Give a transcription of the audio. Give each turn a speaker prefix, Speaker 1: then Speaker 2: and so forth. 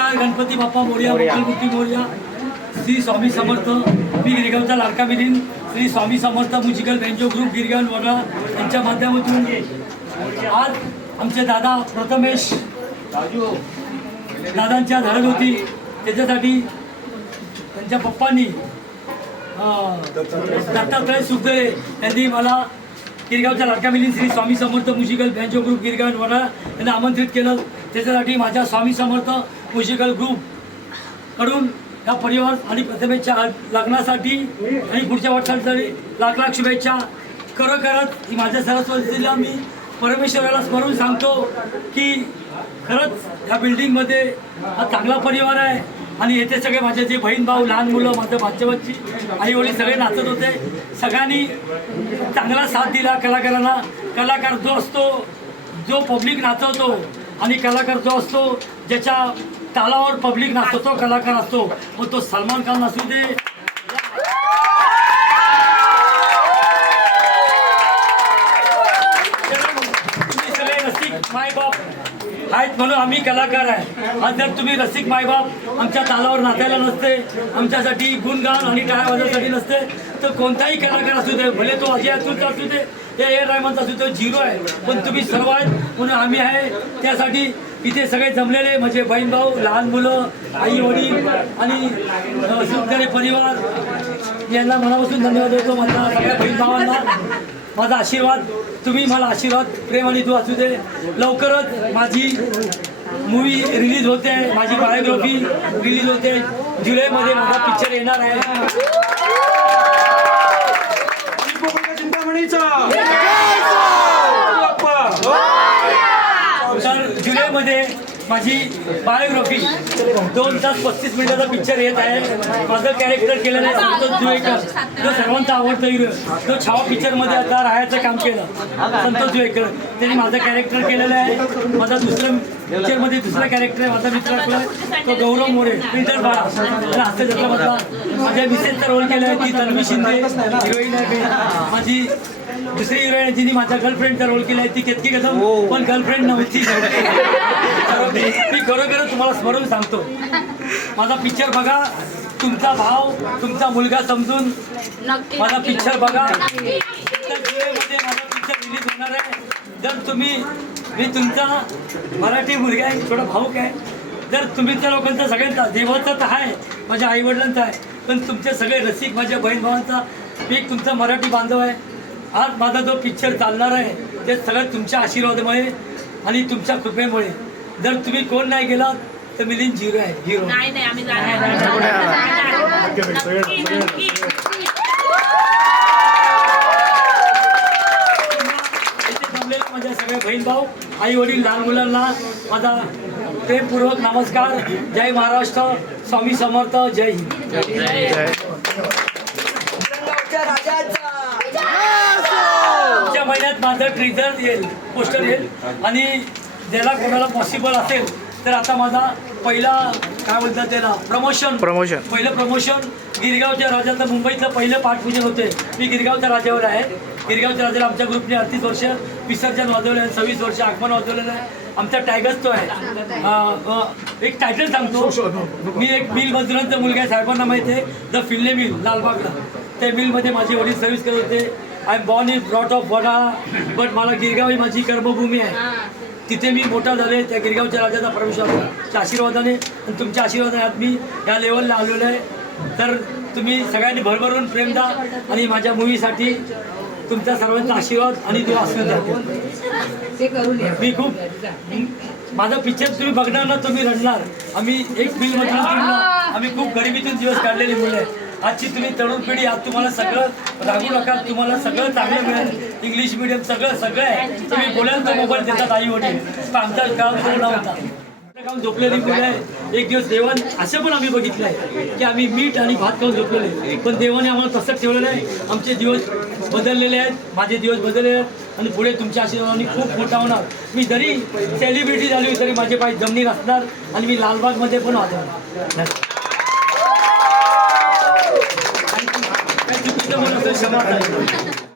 Speaker 1: नमस्कार गणपती बाप्पा मोर्या मंगलमूर्ती मोर्या श्री स्वामी समर्थ मी गिरगावचा लाडका Milin Shri Swami Samarth musical banjo group Girgaon vada यांच्या माध्यमातून आज आमचे दादा प्रथमेश दादांच्या झाडत होती त्याच्यासाठी त्यांच्या पप्पांनी दत्तात्रय सुखदरे यांनी मला गिरगावच्या लाडका Milind Shri Swami Samarth musical banjo group Girgaon Vada यांना आमंत्रित केलं. त्याच्यासाठी माझ्या स्वामी समर्थ म्युझिकल ग्रुपकडून या परिवार आणि प्रतिमेच्या लग्नासाठी आणि पुढच्या वाटचालीसाठी लाख लाख शुभेच्छा. खरं करत ही माझ्या सरस्वतीला मी परमेश्वराला स्मरून सांगतो की खरंच या बिल्डिंगमध्ये हा चांगला परिवार आहे. आणि येथे सगळे माझे जे बहीण भाऊ लहान मुलं माझं बाच्चे बच्ची आई वडील सगळे नाचत होते. सगळ्यांनी चांगला साथ दिला. कलाकारांना कलाकार जो असतो जो पब्लिक नाचवतो आणि कलाकार जो असतो ज्याच्या तालावर पब्लिक नाचतो तो कलाकार असतो मग तो सलमान खान असू दे. तुम्ही सगळे रसिक मायबाप आहेत म्हणून आम्ही कलाकार आहे. आज जर तुम्ही रसिक मायबाप आमच्या तालावर नाचायला नसते आमच्यासाठी गुणगान आणि टाळ्या वाजवण्यासाठी नसते तर कोणताही कलाकार असू दे भले तो अजय अतुलचा असू दे ते ए रायमानचा असू दे झिरो आहे. पण तुम्ही सर्व आहेत म्हणून आम्ही आहे. त्यासाठी इथे सगळे जमलेले माझे बहीण भाऊ लहान मुलं आई वडील आणि सुखकरे परिवार. यांना मनापासून धन्यवाद देतो. माझ्या सगळ्या बहीण भावांना माझा आशीर्वाद. तुम्ही मला आशीर्वाद. प्रेम आणि तू असू दे. लवकरच माझी मूवी रिलीज होते. माझी बायोग्राफी रिलीज होते. जुलैमध्ये माझा पिक्चर येणार आहे. तर जुलैमध्ये माझी बायोग्राफी दोन तास पस्तीस मिनिटाचा पिक्चर येत आहे. माझं कॅरेक्टर केलेलं आहे. संतोष जुवेकर जो सर्वांचा आवडता हिरो जो छावा पिक्चरमध्ये आता राहायचं काम केलं. संतोष जुवेकर त्यांनी माझं कॅरेक्टर केलेलं आहे. माझा दुसरं पिक्चरमध्ये दुसरा कॅरेक्टर आहे. माझा मित्र आपला तो गौरव मोरे प्रिंटर बाळा. त्याला जगला जत्रामधला माझ्या मिसेसचा रोल केला आहे ती तन्वी शिंदे हिरोईन आहे. माझी दुसरी हिरोईन जिने माझ्या गर्लफ्रेंडचा रोल केला आहे ती केतकी कदम. पण गर्लफ्रेंड नव्हती. तर मी खरोखर तुम्हाला स्मरून सांगतो. माझा पिक्चर बघा. तुमचा भाव तुमचा मुलगा समजून. माझा पिक्चर बघा. माझा पिक्चर रिलीज होणार आहे. जर तुम्ही मी तुमचा मराठी मुलगा आहे थोडा भाऊक आहे. जर तुम्हीच्या लोकांचा सगळ्यांचा देवाचा तर आहे माझ्या आईवडिलांचा आहे पण तुमचे सगळे रसिक माझ्या बहीण भावांचा मी एक तुमचा मराठी बांधव आहे. आज माझा जो पिक्चर चालणार आहे ते सगळं तुमच्या आशीर्वादामुळे आणि तुमच्या कृपेमुळे. जर तुम्ही कोण नाही गेलात तर मिलिंद झिरो आहे झिरो
Speaker 2: नाही नाही आम्ही
Speaker 1: माझ्या सगळे बहीण भाऊ आई वडील लहान मुलांना माझा प्रेमपूर्वक नमस्कार. जय महाराष्ट्र स्वामी समर्थ जय हिंद. माझं ट्रिजर येईल पोस्टर येईल. आणि ज्याला कोणाला पॉसिबल असेल तर आता माझा पहिला काय बोलतात त्याला प्रमोशन
Speaker 3: प्रमोशन
Speaker 1: पहिलं प्रमोशन गिरगावच्या राजाचं मुंबईतलं पहिलं पाठपूजन होते मी गिरगावच्या राजावर आहे. गिरगावच्या राजाला आमच्या ग्रुपने अडतीस वर्ष विसर्जन वाजवलं आहे सव्वीस वर्ष आगमन वाजवलेलं आहे. आमचा टायगर्स तो आहे. एक टायटल सांगतो. मी एक मिल मजुरांचा मुलगा आहे साहेबांना माहिती आहे. द फिल्ले मिल लालबागला. त्या मिलमध्ये माझे वडील सर्व्हिस करत होते. I am born in brought of Vada but मला गिरगाव ही माझी कर्मभूमी आहे. तिथे मी मोठा झाले त्या गिरगावच्या राजाचा परमेश्वराच्या आशीर्वादाने आणि तुमच्या आशीर्वादाने आज मी या लेवलला आलेलो आहे. तर तुम्ही सगळ्यांनी भरभरून प्रेम द्या आणि माझ्या मूवीसाठी तुमच्या सर्वांचा आशीर्वाद आणि असू द्या. मी खूप माझा पिक्चर तुम्ही बघणार ना तुम्ही रडणार. आम्ही एक फिल्म खूप गरिबीतून दिवस काढलेले मुलं आहेत. आजची तुम्ही तरुण पिढी आज तुम्हाला सगळं रागू नका तुम्हाला सगळं चांगलं मिळेल. इंग्लिश मिडियम सगळं सगळं आहे. तुम्ही बोलाल तर मोबाईल देतात आई वडील. पण आमच्या काळात तो खाऊन झोपलेली मुलं आहे एक दिवस देवान असं पण आम्ही बघितलं आहे की आम्ही मीठ आणि भात खाऊन झोपलेले पण देवाने आम्हाला तसंच ठेवलेलं आहे. आमचे दिवस बदललेले आहेत. माझे दिवस बदलले आहेत. आणि पुढे तुमच्या आशीर्वादाने खूप मोठा होणार. मी जरी सेलिब्रिटी झाली तरी माझे पाय जमिनीत असणार आणि मी लालबागमध्ये पण वाजवणार すいません。